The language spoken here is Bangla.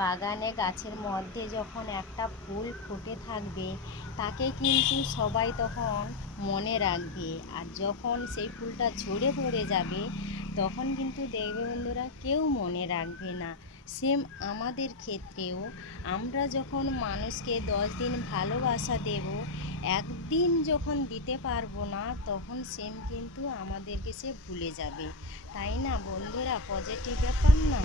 বাগানে গাছের মধ্যে যখন একটা ফুল ফুটে থাকবে তাকে কিন্তু সবাই তখন মনে রাখবে, আর যখন সেই ফুলটা ঝরে পড়ে যাবে তখন কিন্তু দেখবে বন্ধুরা কেউ মনে রাখবে না। সেম আমাদের ক্ষেত্রেও আমরা যখন মানুষকে 10 দিন ভালোবাসা দেব, একদিন যখন দিতে পারবো না তখন সেম কিন্তু আমাদেরকে সে ভুলে যাবে। তাই না বন্ধুরা, পজিটিভ ব্যাপার না?